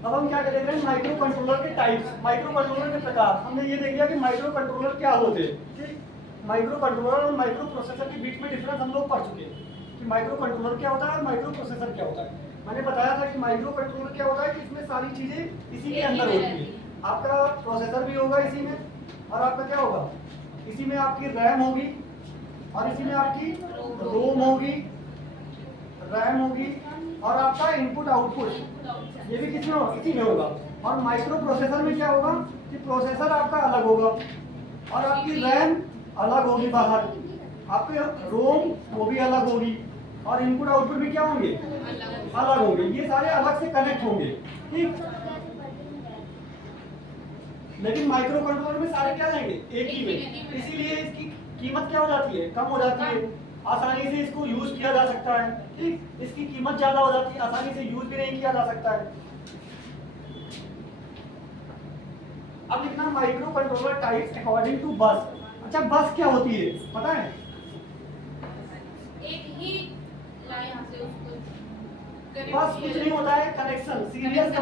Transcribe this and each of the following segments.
अब हम क्या देख रहे हैं, माइक्रो कंट्रोलर के टाइप्स, माइक्रो कंट्रोलर के प्रकार। हमने ये देख लिया कि माइक्रो कंट्रोलर क्या होते हैं, ठीक। माइक्रो कंट्रोलर और माइक्रो प्रोसेसर के बीच में डिफरेंस हम लोग पढ़ चुके हैं कि माइक्रो कंट्रोलर क्या होता है और माइक्रो प्रोसेसर क्या होता है। मैंने बताया था कि माइक्रो कंट्रोलर क्या होता है कि इसमें सारी चीजें इसी के अंदर होती है। आपका प्रोसेसर भी होगा इसी में, और आपका क्या होगा, इसी में आपकी रैम होगी, और इसी में आपकी रोम होगी, रैम होगी, और आपका इनपुट आउटपुट ये भी किसी में इसी में होगा। और माइक्रो प्रोसेसर में क्या होगा कि प्रोसेसर आपका अलग होगा, और आपकी रैम अलग होगी बाहर, आपके रोम वो भी अलग होगी, और इनपुट आउटपुट भी क्या होंगे, अलग होंगे। ये सारे अलग से कनेक्ट होंगे, ठीक। लेकिन माइक्रो कंट्रोलर में सारे क्या जाएंगे, एक ही में, इसीलिए इसकी कीमत क्या हो जाती है, कम हो जाती है। आसानी से इसको यूज किया जा सकता है, ठीक। इसकी कीमत ज्यादा हो जाती है, आसानी से यूज भी नहीं किया जा सकता है। अब लिखना microcontroller types according to bus. अच्छा, बस क्या होती है पता है? एक ही लाइन यहाँ से उसको बस कुछ नहीं होता है, कनेक्शन, सीरियल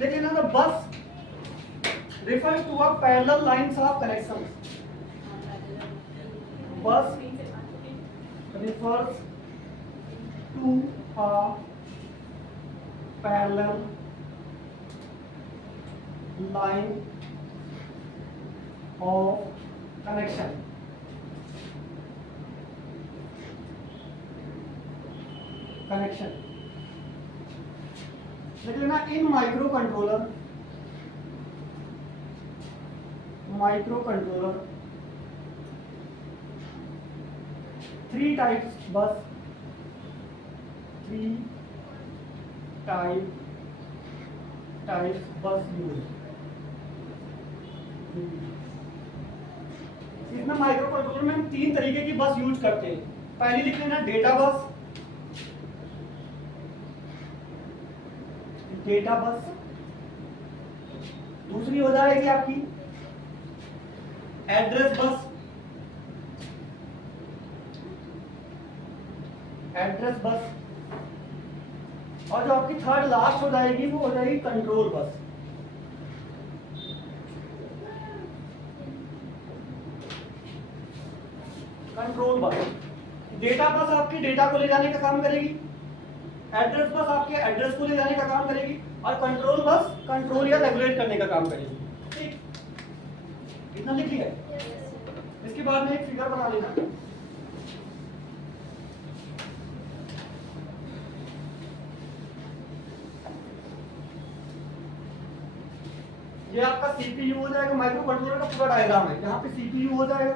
लेकिन ना बस refers to a parallel lines of connections. Bus refers to a parallel line of connection. लेकिन ना इन microcontroller 3 types bus, 3 types bus use। इसमें माइक्रो कंट्रोलर में हम 3 तरीके की बस यूज करते हैं। पहली लिख लेना डेटा बस, दूसरी हो जाएगी आपकी एड्रेस बस, और जो आपकी थर्ड लास्ट हो जाएगी वो हो जाएगी कंट्रोल बस। डेटा बस आपकी डेटा को ले जाने का काम करेगी, एड्रेस बस आपके एड्रेस को ले जाने का काम करेगी, और कंट्रोल बस कंट्रोल या रेगुलेट करने का काम करेगी, ठीक। इतना लिख लिया। इसके बाद में एक फिगर बना लेना। ये आपका सीपीयू हो जाएगा, माइक्रो कंट्रोलर का पूरा डायग्राम है। यहाँ पे सीपीयू हो जाएगा,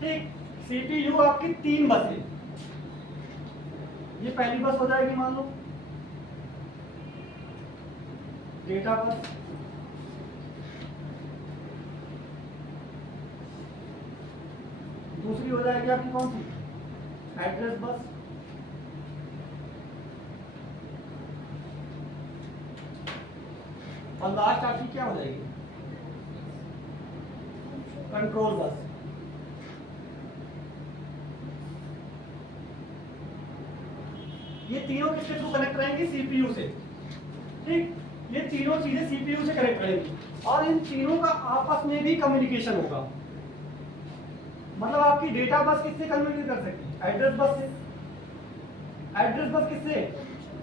ठीक। सीपीयू आपकी 3 बस है। ये पहली बस हो जाएगी, मान लो डेटा बस, दूसरी हो जाएगी आपकी कौन सी, एड्रेस बस, और लास्ट आपकी क्या हो जाएगी, कंट्रोल बस। ये तीनों किसके थ्रू कनेक्ट रहेंगी, सीपीयू से, ठीक। ये तीनों चीजें सीपीयू से कनेक्ट रहेंगी, और इन तीनों का आपस में भी कम्युनिकेशन होगा। मतलब आपकी डेटा बस किससे कम्युनिकेट कर सकती है, एड्रेस बस से, एड्रेस बस किससे,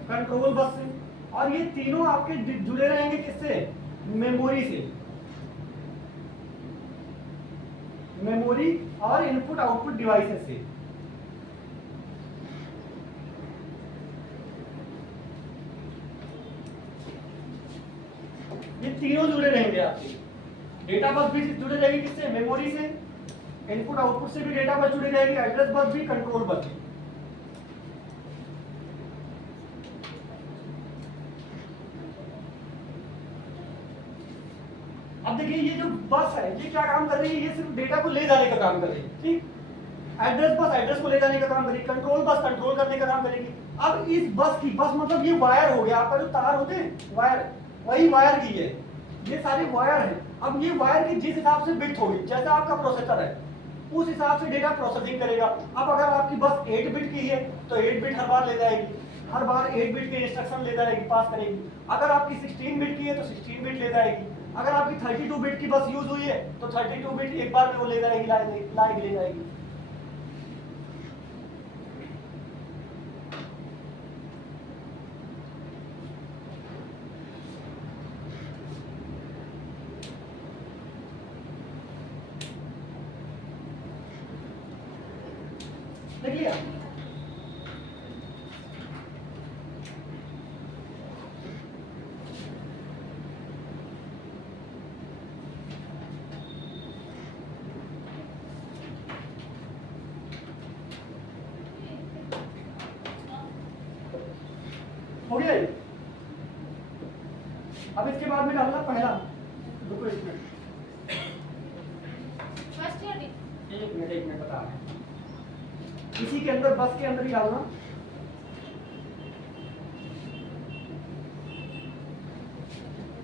कंट्रोल बस से, और ये तीनों आपके जुड़े रहेंगे किससे, मेमोरी से, मेमोरी और इनपुट आउटपुट डिवाइसेस से। ये तीनों जुड़े रहेंगे आपके, डेटा बस भी जुड़े रहेगी किससे, मेमोरी से, इनपुट आउटपुट से भी डेटा बस जुड़ी रहेगी, एड्रेस बस भी, कंट्रोल बस भी। अब देखिए ये जो बस है ये क्या काम कर रही है, ये सिर्फ डेटा को ले जाने का काम कर रही है, ठीक। एड्रेस बस एड्रेस को ले जाने का काम करेगी, कंट्रोल बस कंट्रोल करने का काम करेगी। अब इस बस की, बस मतलब ये वायर हो गया, आपका जो तार होते हैं वायर, वही वायर की है, ये सारे वायर है। अब ये वायर की जिस हिसाब से बिट होगी, जैसा आपका प्रोसेसर है उस हिसाब से डेटा प्रोसेसिंग करेगा। अब अगर आपकी बस 8 बिट की है तो 8 बिट हर बार ले जाएगी, हर बार 8 बिट के इंस्ट्रक्शन ले जाएगी, पास करेगी। अगर आपकी 16 बिट की है तो 16 बिट ले जाएगी। अगर आपकी 32 बिट की बस यूज हुई है तो 32 बिट एक बार में वो ले जाएगी, लाएगी ले जाएगी। देख लिया? हो गया ये? अब इसके बाद में डालना पहला, रुको एक मिनट, फर्स्ट ईयर एक मिनट बता रहे हैं। इसी के अंदर, बस के अंदर ही डालना।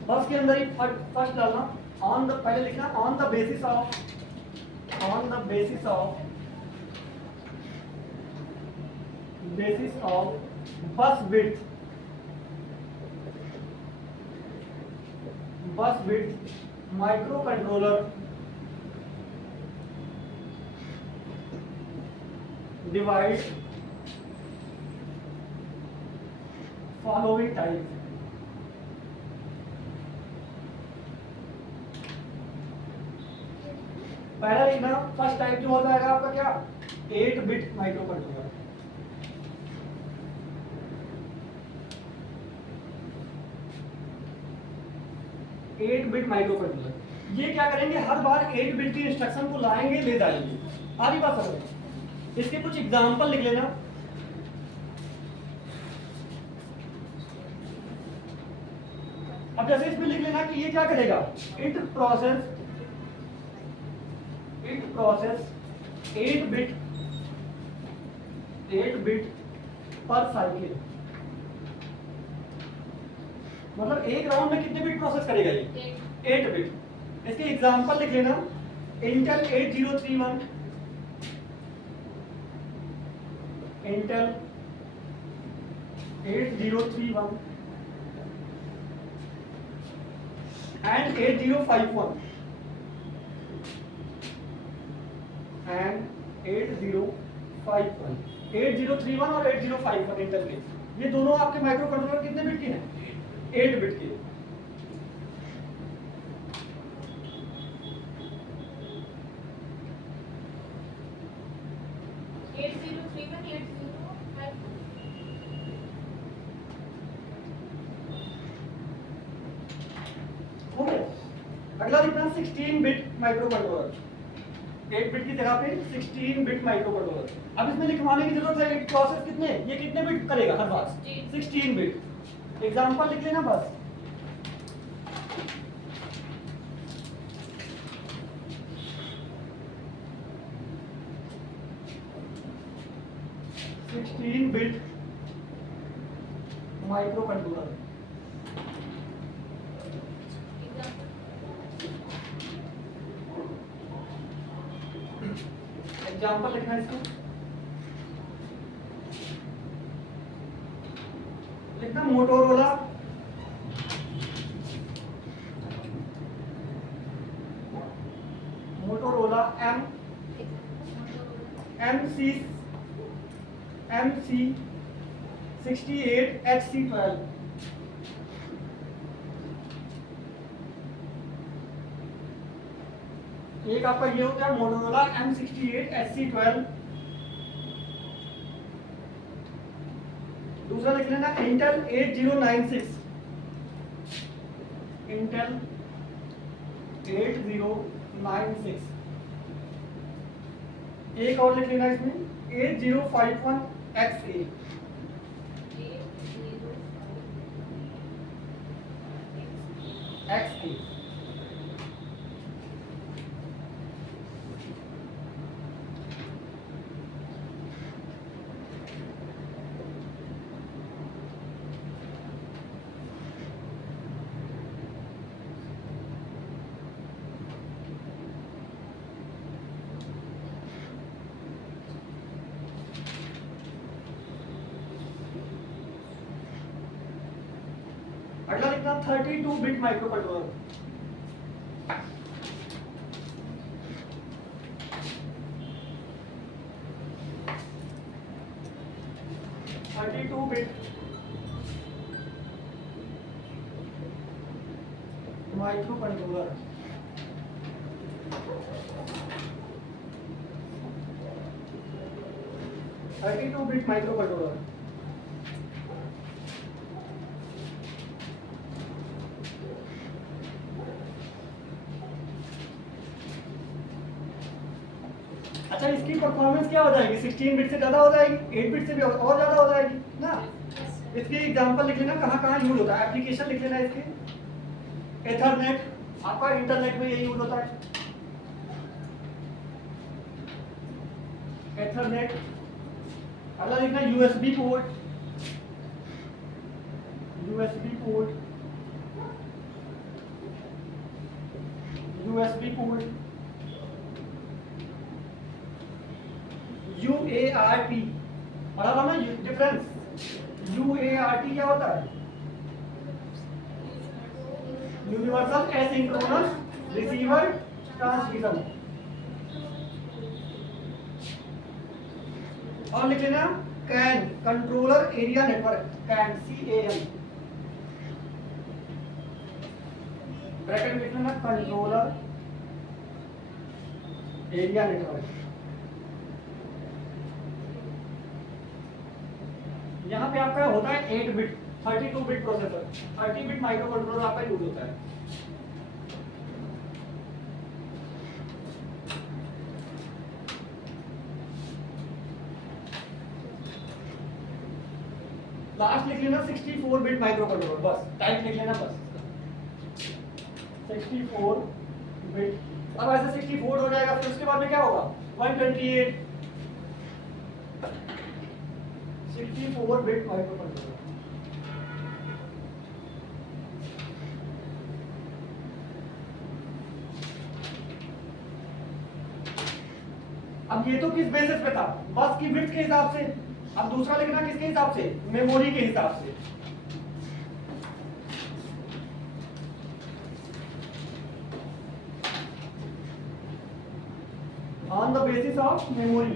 बस के अंदर ही फर्स्ट डालना। ऑन द, पहले लिखना ऑन द बेसिस ऑफ बस width micro controller divide following type. पहला लिखना, फर्स्ट टाइप जो हो जाएगा आपका क्या, 8 bit microcontroller. Eight bit microcontroller. ये क्या करेंगे, हर बार 8 बिट की इंस्ट्रक्शन को लाएंगे, ले जाएंगे। आधी बात समझ। इसके कुछ एग्जांपल लिख लेना। अब जैसे इसमें लिख लेना कि ये क्या करेगा, इट प्रोसेस 8 बिट पर साइकिल। मतलब एक राउंड में कितने बिट प्रोसेस करेगा ये, 8 बिट। इसके एग्जांपल लिख लेना, इंटेल 8031, इंटेल 8031 and 8051 and 8051, 8031 और 8051 इंटेल के, ये दोनों आपके माइक्रो कंट्रोलर कितने बिट के हैं, 8 बिट के। हो गया। अगला लिखना 16 बिट माइक्रो कंट्रोलर, 8 बिट की जगह पे 16 बिट माइक्रो कंट्रोलर। अब इसमें लिखवाने की जरूरत है, प्रोसेस कितने, ये कितने बिट करेगा हर बार, 16 बिट। एग्जांपल लिख लेना बस। Bit micro controller. एग्जांपल लिखना है इसको, लिखना मोटोरोला MC 68 HC12। एक आपका ये हो गया मोटोरोला M68 HC12। दूसरा लिख लेना इंटेल 8096, इंटेल 8096। एक और लिख लेना इसमें 8051 XA, XA। अगला लिखना 32 bit micro controller. Micro controller. Thirty two bit micro controller. अच्छा, इसकी परफॉर्मेंस क्या हो जाएगी? 16 बिट से ज्यादा हो जाएगी, 8 बिट से भी और ज्यादा हो जाएगी ना। इसकी एग्जांपल लिख लेना, कहाँ कहाँ यूज होता है, एप्लीकेशन लिख लेना इसके। एथरनेट, आपका इंटरनेट में यही यूज होता है, एथरनेट। अगला लिखना USB port, USB port, USB port, UART. पढ़ा था ना डिफरेंस? यूएआरटी क्या होता है? Universal asynchronous receiver transmission. और लिख लेना CAN, controller area network, CAN, CAN। Bracket में लिख लेना कंट्रोलर एरिया नेटवर्क। यहाँ पे आपका होता है 8 bit 32 bit processor, 30 bit micro controller आपका यूज होता है। लास्ट लिख लेना 64 बिट माइक्रो कंट्रोलर, बस टाइप लिख लेना बस 64 बिट। अब ऐसे 64 हो जाएगा, फिर उसके बाद में क्या होगा? 128 64 बिट माइक्रो कंट्रोलर। अब ये तो किस बेसिस पे था? बस की विड्थ के हिसाब से। अब दूसरा लिखना किसके हिसाब से? मेमोरी के हिसाब से। On the basis of memory.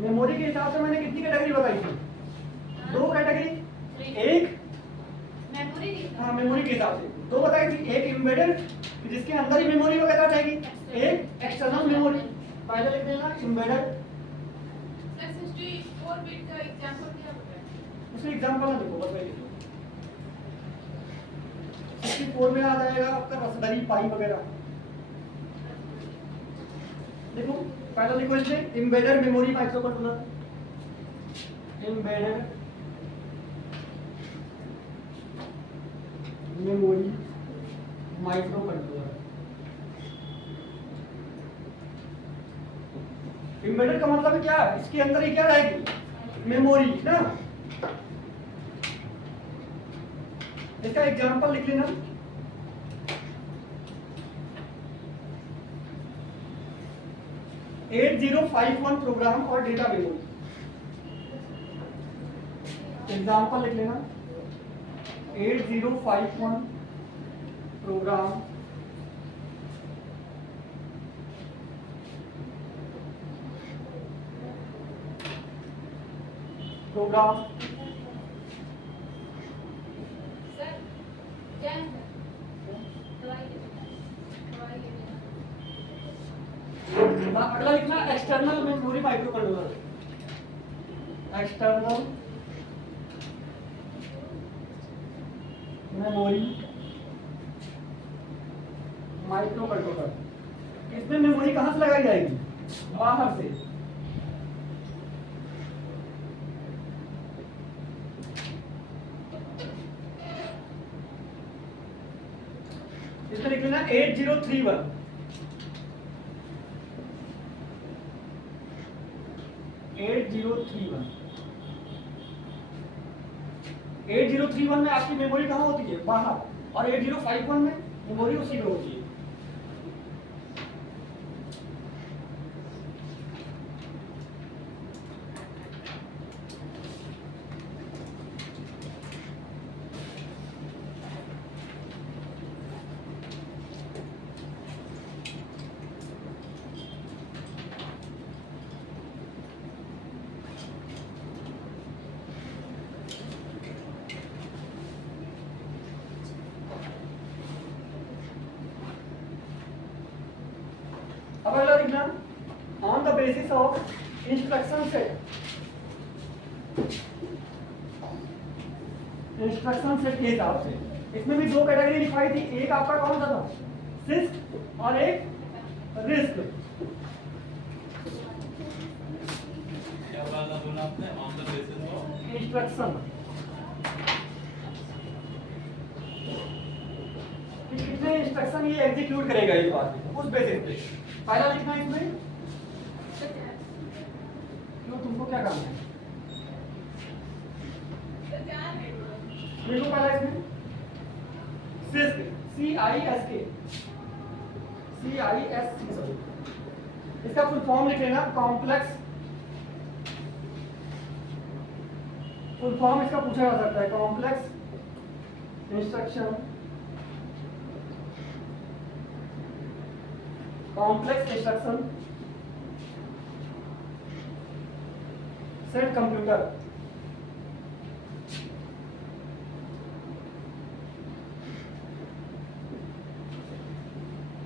Memory के हिसाब से मैंने कितनी कैटेगरी बताई थी? 2 कैटेगरी। एक मेमोरी की। हाँ, मेमोरी के हिसाब से 2 बताई थी। एक एम्बेडेड, जिसके अंदर ही मेमोरी वगैरह जाएगी। एक एक्सटर्नल मेमोरी। पहले लिख देना एम्बेडेड। सर 64 बिट का एग्जांपल क्या होता है? उसमें एग्जांपल ना देखो, बस वही लिखो। 64 में आ जाएगा आपका रास्पबेरी पाई वगैरह। देखो पहला लिखो इसमें embedded memory micro controller, embedded memory micro controller. Embedded का मतलब क्या है? इसके अंदर ही क्या रहेगी? मेमोरी ना। इसका एग्जांपल लिख लेना। (8051) प्रोग्राम और डेटा मेमोरी। एग्जांपल लिख लेना 8051 प्रोग्राम प्रोग्राम सर क्या है? दवाई अगला लिखना external memory micro controller, external memory micro controller. इसमें मेमोरी कहां से लगाई जाएगी? बाहर से। इसमें लिख लेना 8031। 8031 में आपकी मेमोरी कहाँ होती है? बाहर। और 8051 में मेमोरी उसी में होती है। अब अगला लिखना on the basis of instruction set. Instruction set के हिसाब से इसमें भी दो कैटेगरी लिखवाई थी, एक आपका कौन सा था, सिस्क और एक रिस्क। क्या वाला बोला आपने, on the basis of instruction कितने इंस्ट्रक्शन ये एग्जीक्यूट करेगा एक बार में, उस बेसिस पे पहला लिखना इसमें। क्यों, तुमको क्या काम है? देखो पहला इसमें सिस्क, CISK, सॉरी, इसका फुल फॉर्म लिख लेना, कॉम्प्लेक्स। फुल फॉर्म इसका पूछा जा सकता है, complex instruction, complex instruction set computer.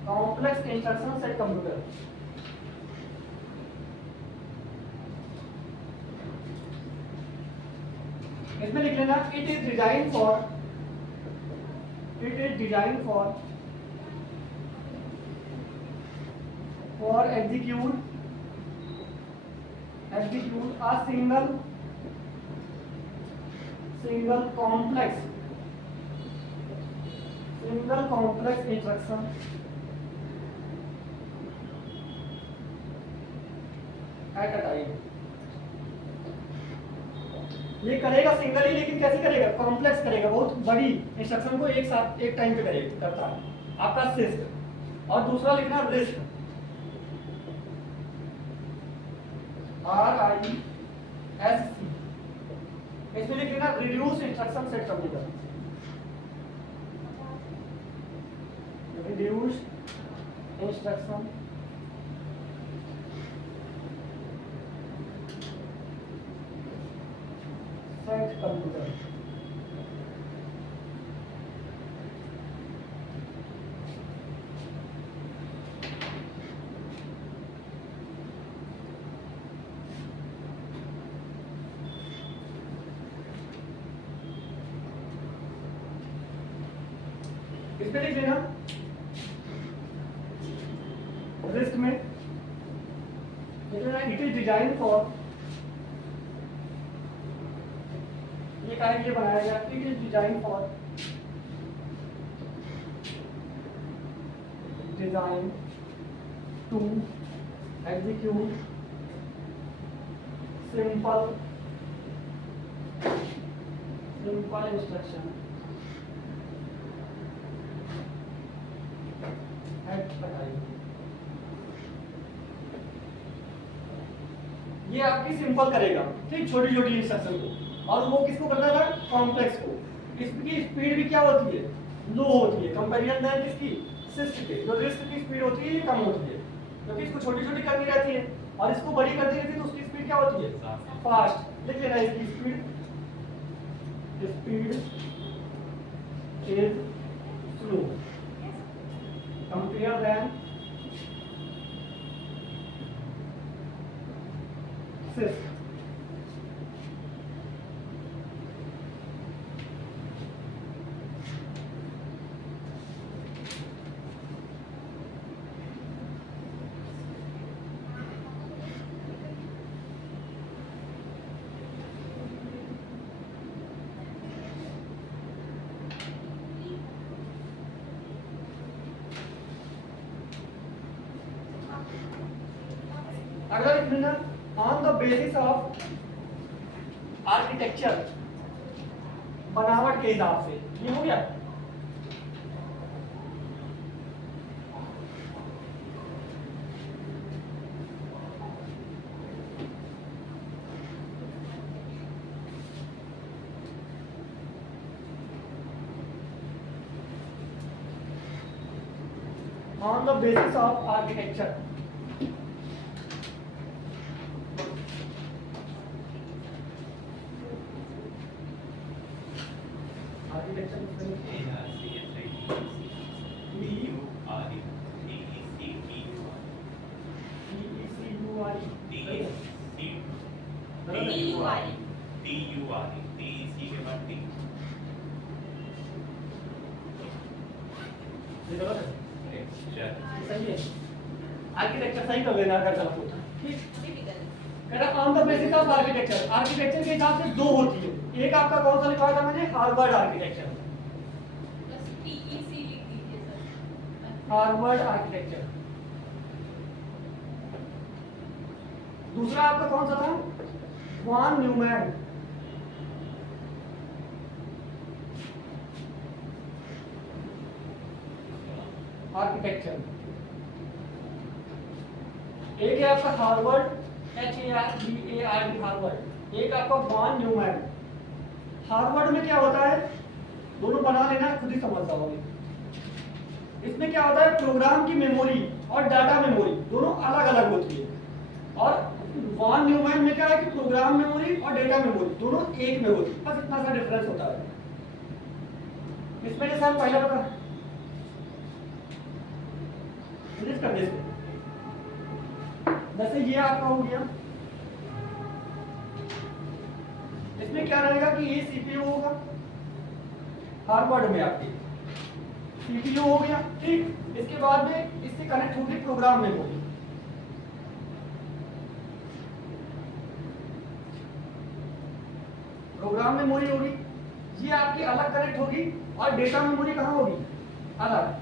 Complex instruction set computer. इसमें लिख लेना it is design for execute a single complex instruction at a time। ये करेगा सिंगल ही, लेकिन कैसे करेगा, कॉम्प्लेक्स करेगा, बहुत बड़ी इंस्ट्रक्शन को एक साथ एक टाइम पे करता है आपका सिस्क। और दूसरा लिखना रिस्क, RISC। इसमें लिख लेना reduce instruction set computer, reduce instruction set computer. इस पे लिख लेना रिस्क में लिख लेना इट इज डिजाइन फॉर, ये कार्य के लिए बनाया गया, it is design for design to execute simple instruction at a time. ये आपकी सिंपल करेगा, ठीक, छोटी छोटी इंस्ट्रक्शन को, और वो किसको करना था, कॉम्प्लेक्स को। इसकी स्पीड भी क्या होती है, लो होती है, कंपैरिजन देन किसकी, सिस्क के। जो रिस्क की स्पीड होती है ये कम होती है, क्योंकि इसको छोटी छोटी करनी रहती है, और इसको बड़ी करनी रहती है, तो उसकी स्पीड क्या होती है, फास्ट। लिख लेना इसकी speed is slow compare than CISC. अगला लिख लेना on the basis of architecture, बनावट के हिसाब से। ये हो गया। On the basis of architecture, TURE TURE T C के बाद T ये गलत है, टेक्सचर सही है। आर्किटेक्चर सही कर लेना अगर गलत होता है, ठीक। अभी भी गलत कहता on the basis of architecture, architecture के हिसाब से दो होती है। एक आपका कौन सा लिखा था मैंने, हार्वर्ड आर्किटेक्चर, बस TEC लिख दीजिए सर हार्वर्ड आर्किटेक्चर। दूसरा आपका कौन सा था, वॉन न्यूमैन, आर्किटेक्चर। एक है आपका हार्वर्ड HARVARD हार्वर्ड, एक आपका वॉन न्यूमैन। हार्वर्ड में क्या होता है, दोनों बना लेना, खुद ही समझ जाओगे। इसमें क्या होता है, प्रोग्राम की मेमोरी और डाटा मेमोरी दोनों अलग अलग होती है। और वॉन न्यूमैन में क्या है कि प्रोग्राम मेमोरी और डेटा मेमोरी दोनों एक में होती है, बस इतना सा डिफरेंस होता है। इसमें जैसे हम पहले बता कर दे, जैसे ये आपका हो गया, इसमें क्या रहेगा कि ये सीपीयू होगा, हार्वर्ड में आपके सीपीयू हो गया, ठीक। इसके बाद में इससे कनेक्ट होगी प्रोग्राम मेमोरी, प्रोग्राम मेमोरी होगी, ये आपकी अलग कनेक्ट होगी। और डेटा मेमोरी कहाँ होगी, अलग।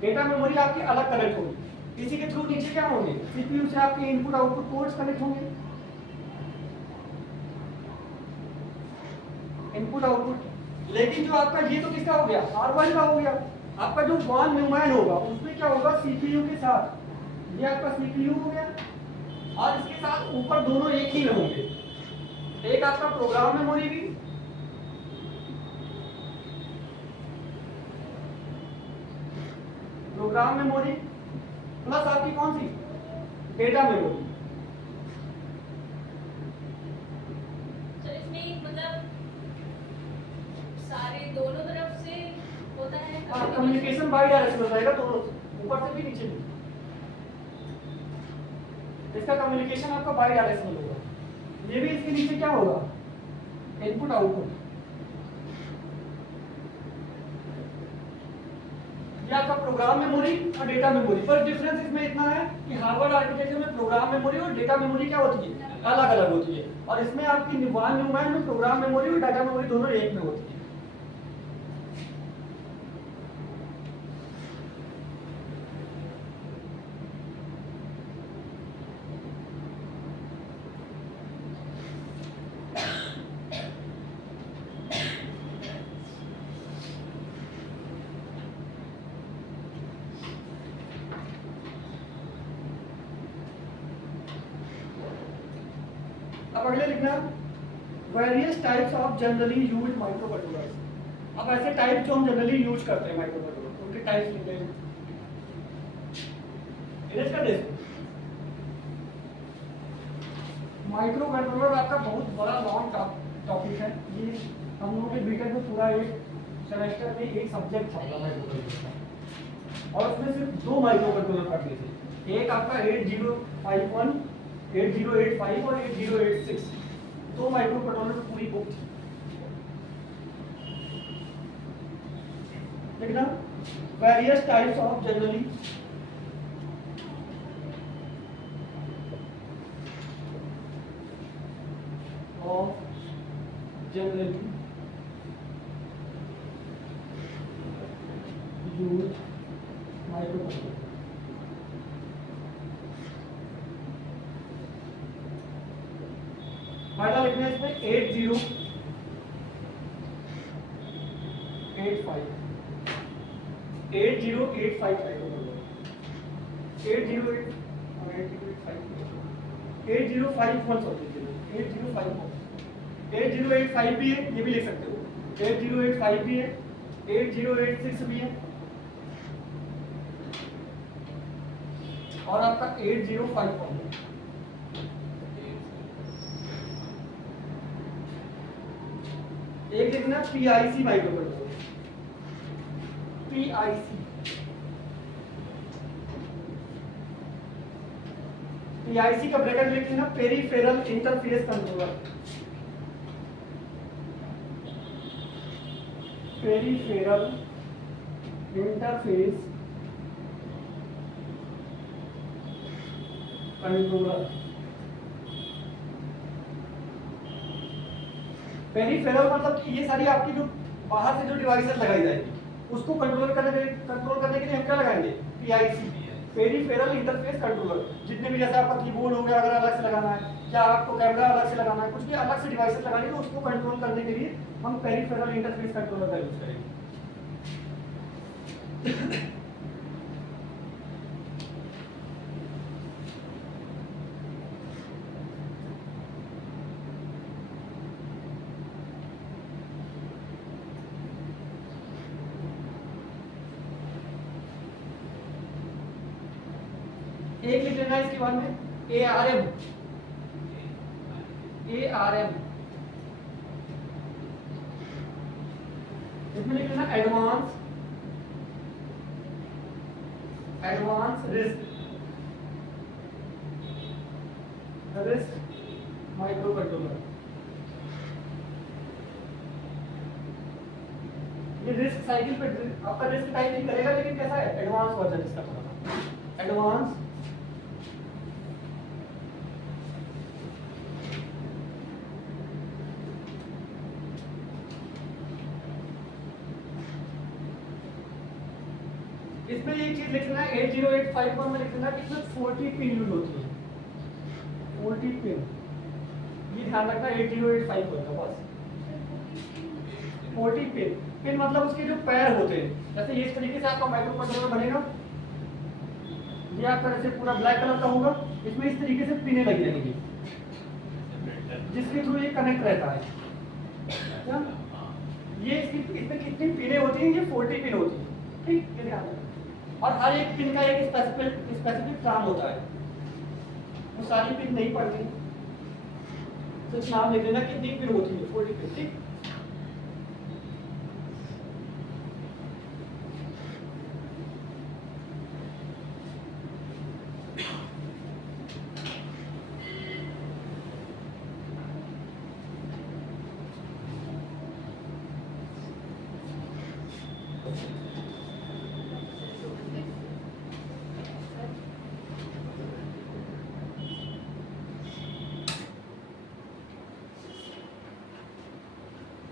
डेटा मेमोरी आपकी अलग कनेक्ट होगी। इसी के थ्रू नीचे क्या होंगे, सीपीयू से आपके इनपुट आउटपुट पोर्ट्स कनेक्ट होंगे, इनपुट आउटपुट। लेकिन जो आपका ये तो किसका हो गया, हार्वर्ड का हो गया। आपका जो वॉन न्यूमैन होगा उसमें क्या होगा, सीपीयू के साथ, ये आपका सीपीयू हो गया और इसके साथ ऊपर दोनों एक ही में होंगे। एक आपका प्रोग्राम मेमोरी भी, प्रोग्राम मेमोरी प्लस आपकी कौन सी, डेटा मेमोरी। तो इसमें मतलब सारे दोनों तरफ से होता है कम्युनिकेशन बाई डायरेक्शनल रहेगा, दोनों ऊपर से भी नीचे भी। इसका कम्युनिकेशन आपका बाई डायरेक्शनल होगा। ये भी इसके नीचे क्या होगा, इनपुट आउटपुट। ये आपका प्रोग्राम मेमोरी और डेटा मेमोरी, पर डिफरेंस इसमें इतना है कि हार्वर्ड आर्किटेक्चर में प्रोग्राम मेमोरी और डेटा मेमोरी क्या होती है, अलग अलग होती है। और इसमें आपकी वॉन न्यूमैन में प्रोग्राम मेमोरी और डेटा मेमोरी दोनों एक में होती है। अब अगले लिखना, various types of generally used microcontrollers. अब ऐसे टाइप जो हम जनरली यूज करते हैं माइक्रोकंट्रोलर, उनके टाइप्स लिख लें। इरेज कर दे। माइक्रोकंट्रोलर आपका बहुत बड़ा लॉन्ग टॉपिक है। ये हम लोगों के बीटेक में पूरा एक सेमेस्टर में एक सब्जेक्ट था माइक्रोकंट्रोलर का, और उसमें सिर्फ दो माइक्रोकंट्रोलर पढ़ने थे। एक आपका 8051, 8085 और 8086, दो माइक्रोकंट्रोलर की पूरी बुक थी। देखना, various types of generally use microcontroller. पहला लिखना है इसमें 8085 माइक्रोकंट्रोलर, 8085 भी है, ये भी लिख सकते हो। 8085 भी है, 8086 भी है, और आपका 8051 है। एक लिखना PIC माइक्रोकंट्रोलर, PIC पीआईसी का ब्रैकेट लिख लेना, peripheral interface controller. Peripheral interface controller. Peripheral मतलब कि ये सारी आपकी जो बाहर से जो डिवाइसेस लगाई जाएगी उसको कंट्रोल करने के लिए हम क्या लगाएंगे? PIC, peripheral interface controller. जितने भी जैसे आपका कीबोर्ड हो गया, अगर अलग से लगाना है या आपको कैमरा अलग से लगाना है, कुछ भी अलग से डिवाइसेस लगानी है तो उसको कंट्रोल करने के लिए हम पेरिफेरल इंटरफेस कंट्रोलर का यूज करेंगे। एक लिख लेना इसके बाद में ARM। इसमें लिख लेना एडवांस रिस्क माइक्रो कंट्रोलर। ये रिस्क साइकिल पे आपका रिस्क टाइप नहीं करेगा, लेकिन कैसा है? एडवांस वर्जन इसका थोड़ा एडवांस इसमें एक चीज लिखना है 80851 में लिखना है कि इसमें 40 पिन यूज होती है। 40 पिन, ये ध्यान रखना 80851 का बस। 40 पिन मतलब उसके जो पैर होते हैं, जैसे ये इस तरीके से आपका माइक्रो कंट्रोलर बनेगा, ये आपका जैसे पूरा ब्लैक कलर का होगा, इसमें इस तरीके से पिनें लगी रहेंगी जिसके थ्रू ये कनेक्ट रहता है। क्या ये इसमें कितनी पिनें होती हैं? ये 40 पिन होती है, ठीक है, ध्यान रखना। और हर एक पिन का एक स्पेसिफिक काम होता है, वो सारी पिन नहीं पढ़नी, तो नाम लिख लेना कितनी पिन होती है? 40 पिन, ठीक।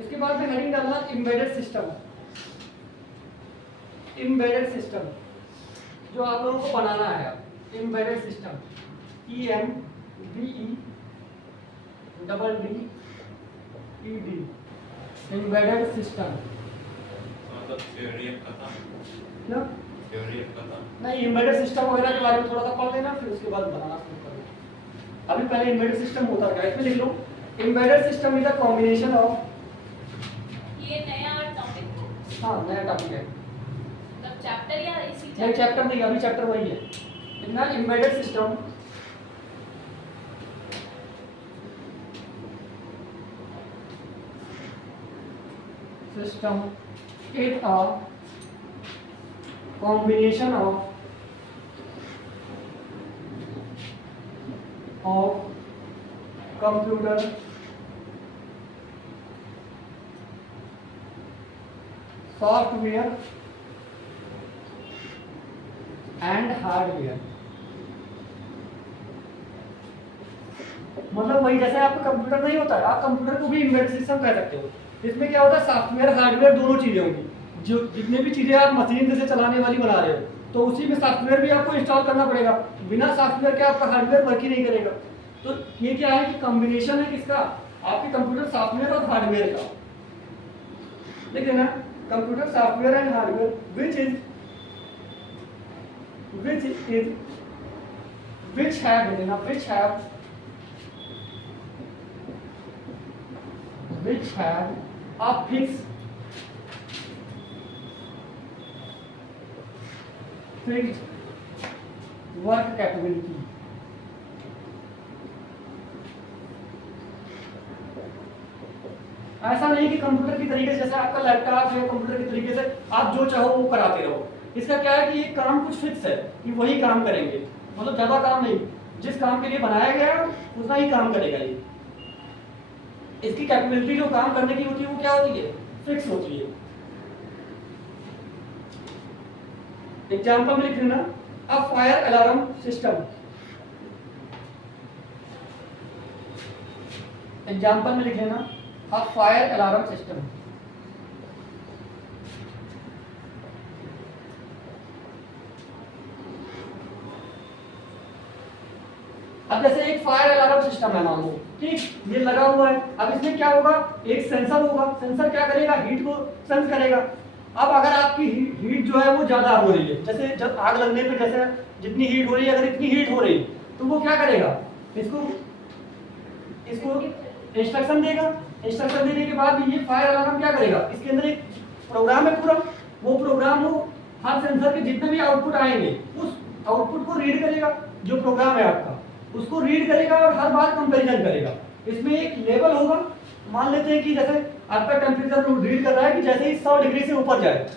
इसके बाद में हेडिंग डालना एम्बेडेड सिस्टम। एम्बेडेड सिस्टम जो आप लोगों को बनाना है, embedded system, EMBEDED, embedded system. मतलब थ्योरी ऑफ खत्म, क्या थ्योरी ऑफ खत्म नहीं, एम्बेडेड सिस्टम वगैरह के बारे में थोड़ा सा पढ़ लेना, फिर उसके बाद बनाना शुरू कर देना। अभी पहले एम्बेडेड सिस्टम होता है, इसमें लिख लो embedded system is a combination of. ये नया टॉपिक है, हाँ नया टॉपिक है, मतलब चैप्टर या इसी नहीं चैप्टर नहीं, अभी चैप्टर वही है। इतना embedded system is a combination of computer, software and hardware। मतलब वही जैसे आपका कंप्यूटर नहीं होता है, आप कंप्यूटर को भी एम्बेडेड सिस्टम कह सकते हो। इसमें क्या होता है, सॉफ्टवेयर हार्डवेयर दोनों चीजें होंगी। जो जितने भी चीजें आप मशीन जैसे चलाने वाली बना रहे हो, तो उसी में सॉफ्टवेयर भी आपको इंस्टॉल करना पड़ेगा। बिना सॉफ्टवेयर के आपका हार्डवेयर वर्क ही नहीं करेगा। तो ये क्या है कि कॉम्बिनेशन है किसका, आपके कंप्यूटर सॉफ्टवेयर और हार्डवेयर का। देख लेना, computer software and hardware which have a fixed work capability। ऐसा नहीं कि कंप्यूटर की तरीके से, जैसे आपका लैपटॉप है, कंप्यूटर की तरीके से आप जो चाहो वो कराते रहो। इसका क्या है कि ये काम कुछ फिक्स है कि वही काम करेंगे, मतलब ज्यादा काम नहीं। जिस काम के लिए बनाया गया है उतना ही काम करेगा ये। इसकी कैपेबिलिटी जो काम करने की होती है वो क्या होती है, फिक्स होती है। एग्जाम्पल में लिख लेना, a fire alarm system. Example में लिख लेना, अ फायर अलार्म सिस्टम। अब जैसे एक फायर अलार्म सिस्टम है मान लो, ठीक, ये लगा हुआ है। अब इसमें क्या होगा, एक सेंसर होगा। सेंसर क्या करेगा, हीट को सेंस करेगा। अब अगर आपकी हीट जो है वो ज्यादा हो रही है, जैसे जब आग लगने पे जैसे जितनी हीट हो रही है, अगर इतनी हीट हो रही तो वो क्या करेगा, इसको इंस्ट्रक्शन देगा। इंस्ट्रक्शन देने के बाद ये फायर अलार्म क्या करेगा, इसके अंदर एक प्रोग्राम है पूरा, वो प्रोग्राम वो हर सेंसर के जितने भी आउटपुट आएंगे उस आउटपुट को रीड करेगा। जो प्रोग्राम है आपका उसको रीड करेगा और हर बार कंपैरिजन करेगा। इसमें एक लेवल होगा, मान लेते हैं कि जैसे आपका टेम्परेचर रीड कर रहा है कि जैसे ही 100 डिग्री से ऊपर जाए,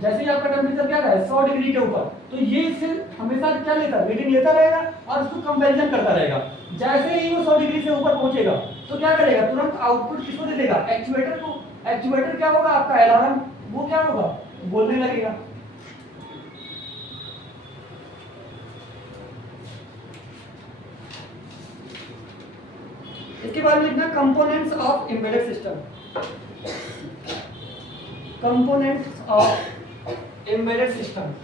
जैसे ही आपका टेम्परेचर क्या है 100 डिग्री के ऊपर, तो ये इससे हमेशा क्या लेता है, रीडिंग लेता रहेगा और उसको कंपैरिजन करता रहेगा। जैसे ही वो 100 डिग्री से ऊपर पहुंचेगा तो क्या करेगा, तुरंत आउटपुट किसको दे देगा, एक्चुएटर को। एक्चुएटर क्या होगा, आपका अलार्म, वो क्या होगा, बोलने लगेगा। इसके बाद में लिखना components of embedded system. Components of embedded system.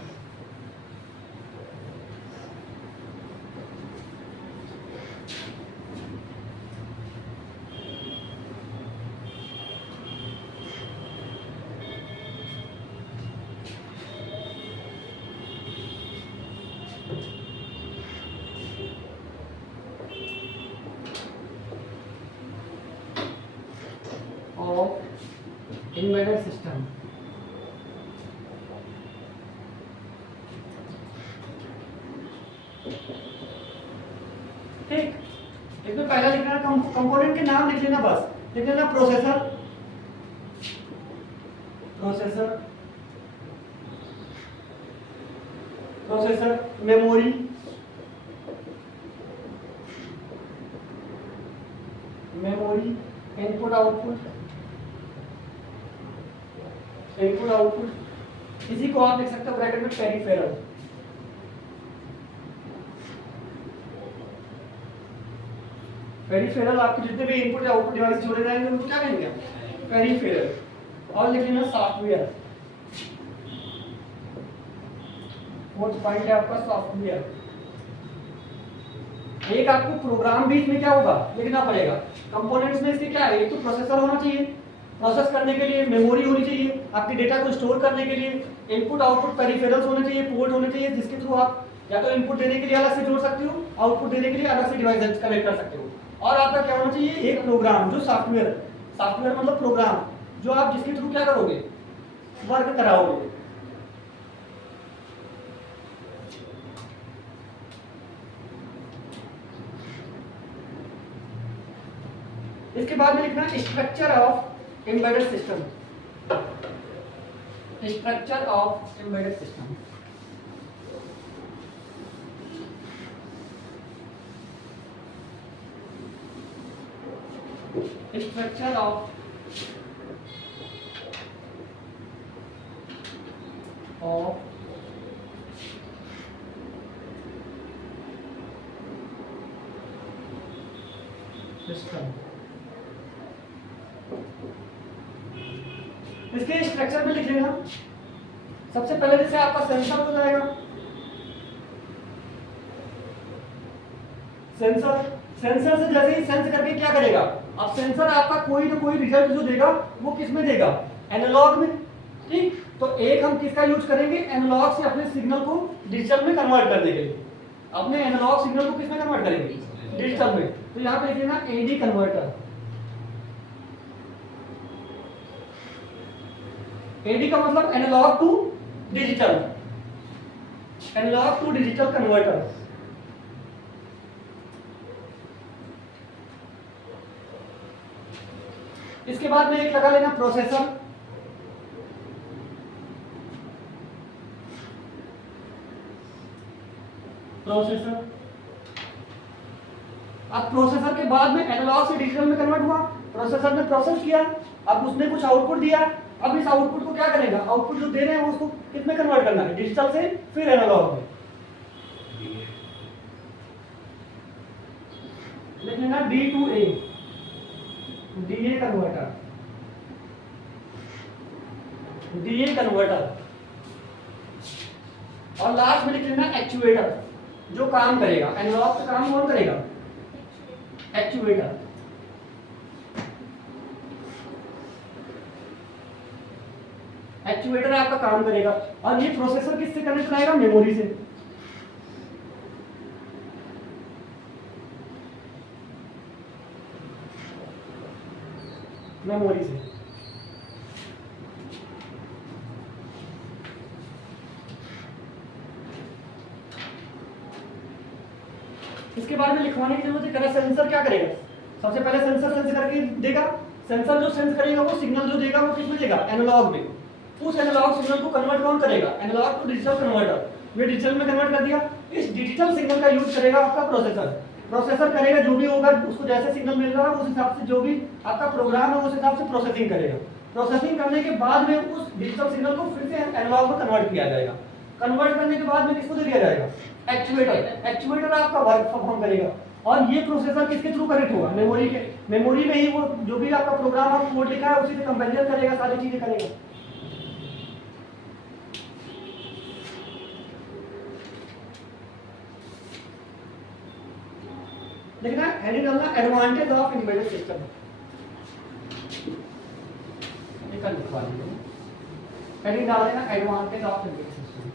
embedded system। ठीक, इसमें पहला लिखना है कंपोनेंट के नाम लिख लेना, बस लिख लेना processor, processor, processor, memory, memory, input output, input output, इसी को आप लिख सकते हो ब्रैकेट में पेरिफेरल। पेरिफेरल आपके जितने भी इनपुट या आउटपुट डिवाइस जोड़े जाएंगे उनको क्या कहेंगे, पेरिफेरल। और लिख लेना सॉफ्टवेयर, फोर्थ पॉइंट है आपका सॉफ्टवेयर। एक आपको प्रोग्राम भी इसमें क्या होगा, लिखना पड़ेगा। कंपोनेंट्स में इसके क्या है, एक तो प्रोसेसर होना चाहिए, प्रोसेस करने के लिए मेमोरी होनी चाहिए, आपके डेटा को स्टोर करने के लिए इनपुट आउटपुट पेरिफेरल्स होने चाहिए, पोर्ट होने चाहिए जिसके थ्रू आप या तो इनपुट देने के लिए अलग से जोड़ सकते हो, आउटपुट देने के लिए अलग से डिवाइस कनेक्ट कर सकते हो। और आपका क्या होना चाहिए, एक प्रोग्राम जो सॉफ्टवेयर, सॉफ्टवेयर मतलब प्रोग्राम जो आप जिसके थ्रू क्या करोगे, वर्क कराओगे। इसके बाद में लिखना structure of embedded system, structure of embedded system. Structure of system. इसके स्ट्रक्चर में लिख लेना, सबसे पहले जैसे आपका सेंसर हो जाएगा, सेंसर, सेंसर से जैसे ही सेंस करके क्या करेगा, अब सेंसर आपका कोई ना कोई रिजल्ट जो देगा वो किस में देगा, एनालॉग में। ठीक, तो एक हम किसका यूज करेंगे, एनालॉग से अपने सिग्नल को डिजिटल में कन्वर्ट करने के लिए। अपने एनालॉग सिग्नल को किस में कन्वर्ट करेंगे, डिजिटल में। तो यहाँ पे लिख लेना एडी कन्वर्टर। एडी का मतलब analogue to digital, analogue to digital converter. इसके बाद में एक लगा लेना प्रोसेसर, प्रोसेसर, अब प्रोसेसर के बाद में एनालॉग से डिजिटल में कन्वर्ट हुआ, प्रोसेसर ने प्रोसेस किया, अब उसने कुछ आउटपुट दिया, अब इस आउटपुट को क्या करेगा, आउटपुट जो दे रहे हैं उसको कितने कन्वर्ट करना है, डिजिटल से फिर एनालॉग में। लिख लेना D to A, DA converter, DA converter, और लास्ट में लिख लेना एक्चुएटर, जो काम करेगा एनालॉग का काम कौन करेगा, एक्चुएटर। एक्चुएटर आपका काम करेगा, और ये प्रोसेसर किससे कनेक्ट कराएगा, मेमोरी से। मेमोरी से इसके बारे में लिखवाने की जरूरत है। सेंसर क्या करेगा, सबसे पहले सेंसर सेंस करके देगा, सेंसर जो सेंस करेगा वो सिग्नल जो देगा वो किसमें देगा, एनालॉग में। उस एनालॉग सिग्नल को कन्वर्ट कौन करेगा, एनालॉग टू डिजिटल कन्वर्टर। ये डिजिटल में कन्वर्ट कर दिया, इस डिजिटल सिग्नल का यूज करेगा आपका प्रोसेसर। प्रोसेसर करेगा जो भी होगा, उसको जैसे सिग्नल मिल रहा है उस हिसाब से जो भी आपका प्रोग्राम है उस हिसाब से प्रोसेसिंग करेगा। प्रोसेसिंग करने के बाद में उस डिजिटल सिग्नल को फिर से एनालॉग में कन्वर्ट किया जाएगा। कन्वर्ट करने के बाद में किसको दे दिया जाएगा, एक्चुएटर। एक्चुएटर आपका वर्क परफॉर्म करेगा, और ये प्रोसेसर किसके थ्रू कनेक्ट होगा, मेमोरी के। मेमोरी में ही वो जो भी आपका प्रोग्राम आप कोड लिखा है उसी से कंपेरिजन करेगा, सारी चीजें करेगा। देखना हेडिंग डालना एडवांटेज ऑफ एम्बेडेड सिस्टम, ये कल लिखवा दीजिए। हेडिंग डाल देना एडवांटेज ऑफ एम्बेडेड सिस्टम।